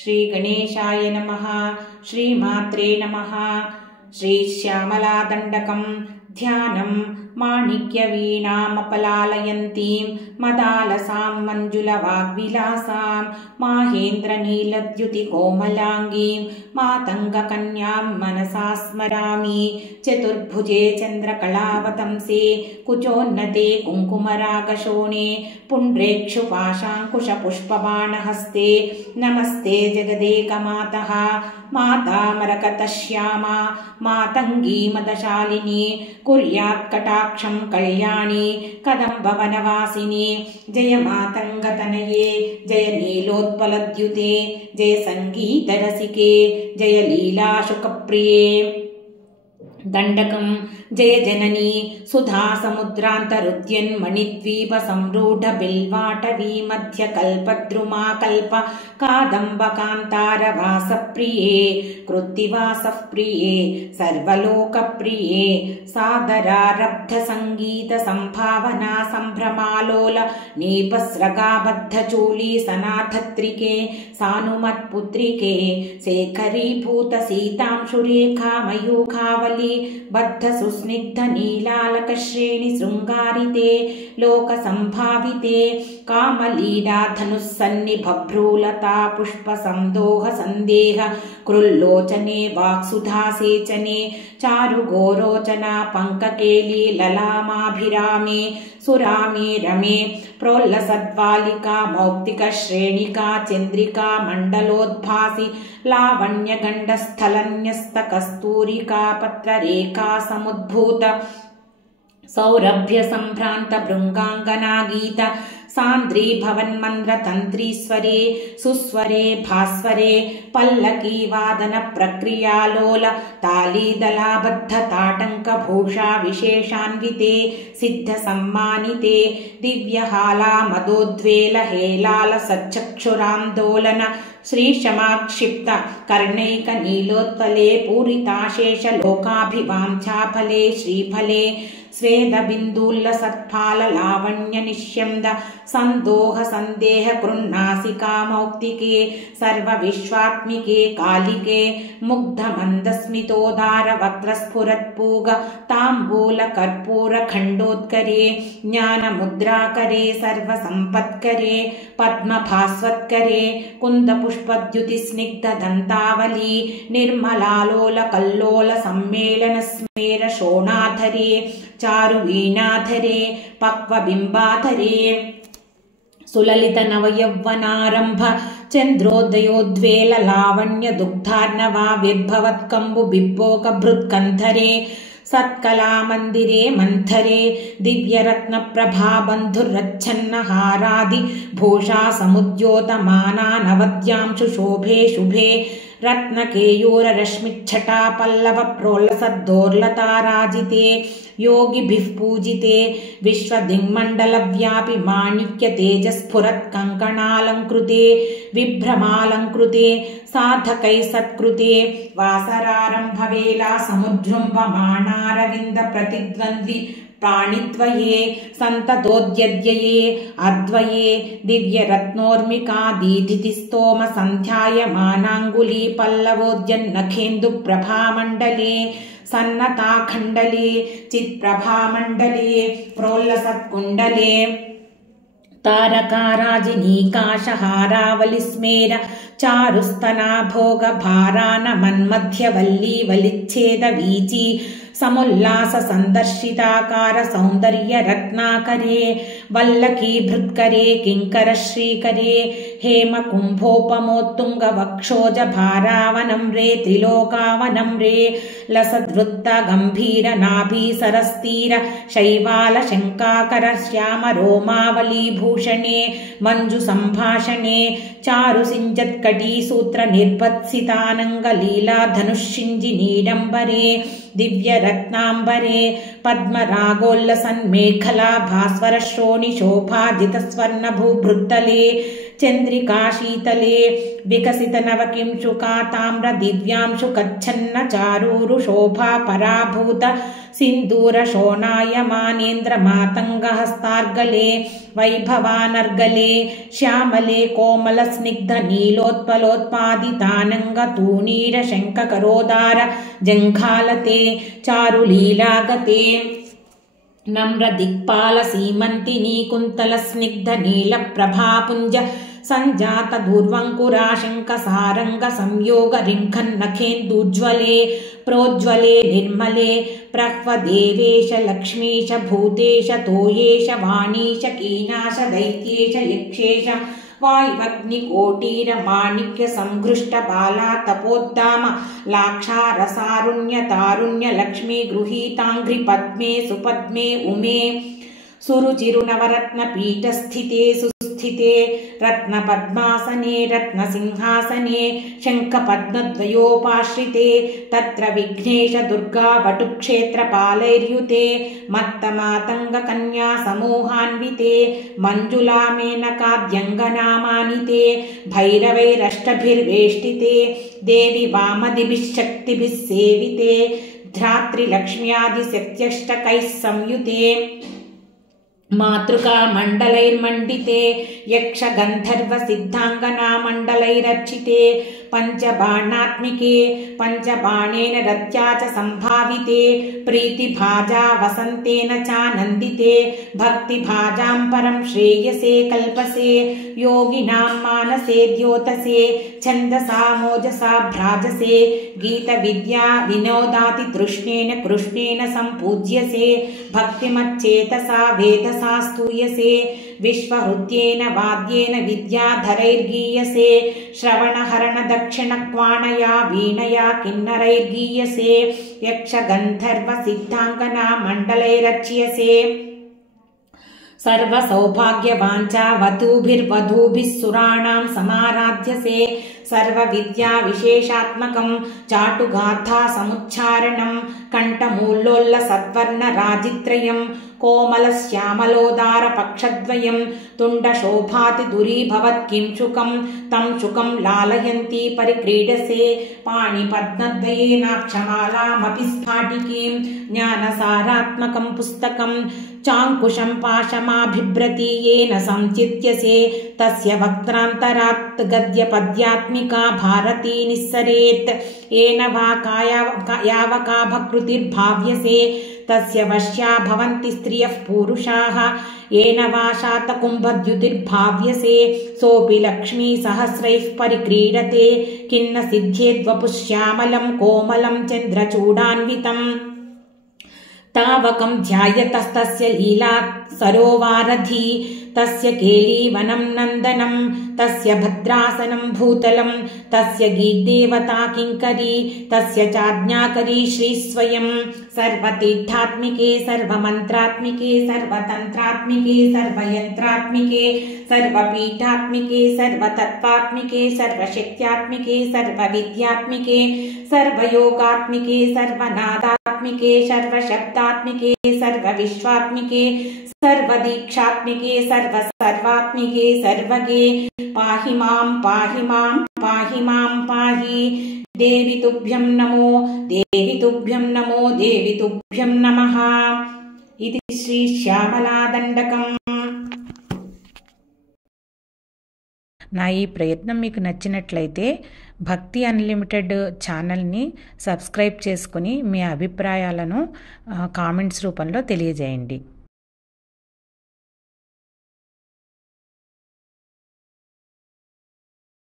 श्रीगणेशाय नमः। श्रीमात्रे नमः। श्रीश्यामलादण्डकं ध्यानं माणिक्यवीणामपलालयन्तीं मदालसां मञ्जुलवाग्विलासां माहेन्द्रनीलद्युतिकोमलाङ्गीं मातङ्गकन्यां मनसा स्मरामि। चतुर्भुजे चन्द्रकलावतंसे कुचोन्नते कुङ्कुमरागशोणे पुण्ड्रेक्षुपाशाङ्कुशपुष्पबाणहस्ते नमस्ते जगदेकमातः। मातामरकतश्यामा मातङ्गी मदशालिनी कुर्यात् कटाक्षं कल्याणी कदम्बवनवासिनी। जय मातङ्गतनये जय नीलोत्पलद्युते जय सङ्गीतरसिके जय लीलाशुकप्रिये। दण्डकं जय जननी सुधा समुद्रान्तरुद्यन्मणिद्वीप संरूढ बिल्वाटवी मध्य कल्पद्रुमा कल्प कादम्बकान्तारवासप्रिये कृत्तिवासः प्रिये सर्वलोकप्रिये। सादरारब्ध संगीत संभावना संभ्रमालोल नीपस्रगाबद्धचूली सनाथत्रिके सानुमत्पुत्रिके शेखरीभूत सीतांशुरेखा मयूखावली बद्ध सुस्निग्ध नीलालकश्रेणि शृङ्गारिते लोकसंभाविते कामलीला धनुस्सन्निभभ्रूलता पुष्पसंदोह संदेह क्रुल्लोचने वाक्सुधासेचने चारुगोरोचना पङ्ककेली ललामाभिरामे सुरामे रमे प्रोल्लसद्वालिका मौक्तिकश्रेणिका चन्द्रिका मण्डलोद्भासि लावण्यगण्डस्थलन्यस्तकस्तूरिका पत्ररेखा समुद्भूत सौरभ्य संभ्रांत भृङ्गाङ्गना गीत सान्द्री भवन्मन्द्रतन्त्रीस्वरे सुस्वरे भास्वरे पल्लकी वादन प्रक्रियालोल तालीदलाबद्ध ताटङ्कभूषा विशेषान्विते सिद्ध सम्मानिते दिव्यहाला मदोद्वेल हेलाल सच्चक्षुरान्दोलन श्रीशमाक्षिप्त कर्णैक नीलोत्पले पूरिताशेष लोकाभिवाञ्छाफले श्रीफले स्वेदबिन्दुल्लसत्फाल लावण्य निश्यन्द संदोह संदेह कृन्नासिका मौक्तिके सर्वविश्वात्मिके कालिके मुग्ध मन्दस्मितोदार वक्त्रस्फुरत्पूग ताम्बूल कर्पूर खण्डोत्करे ज्ञानमुद्राकरे सर्वसम्पत्करे पद्मभास्वत्करे कुन्दपुष्पद्युतिस्निग्ध दन्तावली निर्मलालोल कल्लोल सम्मेलन स्मेर शोणाधरे चारुवीणाधरे पक्वबिम्बाधरे सुललित नवयौवनारंभ चन्द्रोदयोद्वेल लावण्य दुग्धार्णवा विर्भवत्कम्बु बिब्बोक भृत्कन्धरे सत्कला मंदिरे मंथरे दिव्यरत्न प्रभा बंधुरच्छन्न हारादि भूषा समुद्योतमाना नवद्यांशु शोभे शुभे रत्नकेयूर रश्मिच्छटा पल्लव प्रोल्लसद्दोर्लताराजिते योगिभिः पूजिते विश्वदिङ्मण्डलव्यापि माणिक्य तेजस्फुरत् कङ्कणालङ्कृते विभ्रमालङ्कृते साधकैः सत्कृते वासरारम्भवेला समुज्जृम्भमाणारविन्द प्रतिद्वन्द्वि प्राणिद्वये सन्ततोद्यद्यये अद्वये दिव्यरत्नोर्मिका दीधितिस्तोम सन्ध्यायमानाङ्गुली पल्लवोद्यन्नखेन्दुप्रभामण्डले सन्नताखण्डले चित्प्रभामण्डले प्रोल्लसत्कुण्डले तारकाराजिनीकाशहारावलिस्मेर चारुस्तना भोगभारान मन्मध्यवल्लीवलिच्छेद वीची समुल्लास संदर्शिताकार सौंदर्य रत्नाकरे वल्लकी भृत्करे किंकर श्रीकरे हेम कुंभोपमोत्तुंग वक्षोज भारावनम्रे त्रिलोकावनम्रे लसद्वृत्त गंभीर नाभि सरस्तीर शैवाल शंकाकर श्याम रोमावली भूषणे मंजु संभाषणे चारु सिंजत्कटी सूत्र निर्भत्सितानंग लीला धनुष्षिंजि नीडंबरे दिव्य रत्नांबरे पद्मरागोल्लसन् मेखला भास्वर श्रोणि शोभाजित स्वर्ण भूभृत्तले चन्द्रिकाशीतले विकसितनवकिंशुका ताम्रदिव्यांशु कच्छन्न चारूरुशोभा पराभूत सिन्दूरशोणायमानेन्द्रमातङ्गहस्तार्गले वैभवानर्गले श्यामले कोमलस्निग्धनीलोत्पलोत्पादितानङ्गतूणीरशङ्खकरोदार जङ्घालते चारुलीलागते नम्रदिक्पालसीमन्तिनी कुन्तलस्निग्धनीलप्रभापुञ्ज सञ्जात दूर्वङ्कुराशङ्कसारङ्गसंयोगरिङ्खन्नखेन्दूज्ज्वले प्रोज्ज्वले निर्मले प्रह्वदेवेश लक्ष्मीश भूतेश तोयेश वाणीश कीनाश दैत्येश यक्षेश वायुवग्निकोटीरमाणिक्यसंघृष्टबाला तपोद्दाम लाक्षारसारुण्यतारुण्य लक्ष्मी गृहीताङ्घ्रिपद्मे सुपद्मे उमे सुरुचिरुनवरत्नपीठस्थिते सुस्थिते रत्नपद्मासने रत्नसिंहासने शङ्खपद्मद्वयोपाश्रिते तत्र विघ्नेश दुर्गा वटुक्षेत्रपालैर्युते मत्तमातङ्गकन्या समूहान्विते मञ्जुला मेनकाद्यङ्गनामानिते भैरवैरष्टभिर्वेष्टिते देवि वामदिभिः शक्तिभिः सेविते ध्रात्रिलक्ष्म्यादिशक्त्यष्टकैः संयुते मातृका मण्डलैर्मण्डिते यक्षगन्धर्वसिद्धाङ्गनामण्डलैरर्चिते पञ्चबाणात्मिके पञ्चबाणेन रत्या च सम्भाविते प्रीतिभाजा वसन्तेन चानन्दिते भक्तिभाजां परं श्रेयसे कल्पसे योगिनां मानसे द्योतसे छन्दसा मोजसा भ्राजसे गीतविद्या विनोदातितृष्णेन कृष्णेन सम्पूज्यसे भक्तिमच्चेतसा वेदसा स्तूयसे विश्वहृद्येन वाद्येन विद्याधरैर्गीयसे श्रवणहरणदक्षिणक्वाणया वीणया किन्नरैर्गीयसे यक्षगन्धर्वसिद्धाङ्गना मण्डलैरच्यसे सर्वसौभाग्यवाञ्छा वधूभिर्वधूभिः सुराणां समाराध्यसे सर्वविद्याविशेषात्मकं चाटुगाथा समुच्चारणं कण्ठमूलोल्लसद्वर्णराजित्रयं कोमलश्यामलोदारपक्षद्वयं तुण्डशोभातिदुरीभवत्किंशुकं तं शुकं लालयन्ती परिक्रीडसे पाणिपद्मद्वयेनाक्षमालामपि स्फाटिकीं ज्ञानसारात्मकं पुस्तकं चाङ्कुशं पाशमाभिभ्रति येन संचित्यसे तस्य वक्त्रान्तरात् गद्यपद्यात्मिका भारती निस्सरेत् येन वा यावकाभकृतिर्भाव्यसे तस्य वश्या भवन्ति स्त्रियः पुरुषाः येन वा शातकुम्भद्युतिर्भाव्यसे सोऽपि लक्ष्मी सहस्रैः परिक्रीडते किन्न सिद्ध्येद्वपुश्यामलं कोमलं चन्द्रचूडान्वितम् तावकं ध्यायतस्तस्य लीला सरोवारधि तस्य केलीवनं नन्दनं तस्य भद्रासनं भूतलं तस्य गीर्देवता किङ्करी तस्य चाज्ञाकरी श्रीस्वयं सर्वतीर्थात्मिके सर्वमन्त्रात्मिके सर्वतन्त्रात्मिके सर्वयन्त्रात्मिके सर्वपीठात्मिके सर्वतत्त्वात्मिके सर्वशक्त्यात्मिके सर्वविद्यात्मिके सर्वयोगात्मिके सर्वनादात्मिके सर्वशब्दात्मिके सर्वविश्वात्मिके सर्वदीक्षात्मिके सर्वसर्वात्मिके सर्वगे पाहि मां पाहि मां पाहि मां पाहि देवि तुभ्यं नमो देवि तुभ्यं नमो देवि तुभ्यं नमः इति श्री శ్యామలాదండకం। నా ఈ ప్రయత్నం మీకు నచ్చినట్లయితే భక్తి అన్లిమిటెడ్ ఛానల్ని సబ్స్క్రైబ్ చేసుకుని మీ అభిప్రాయాలను కామెంట్స్ రూపంలో తెలియజేయండి।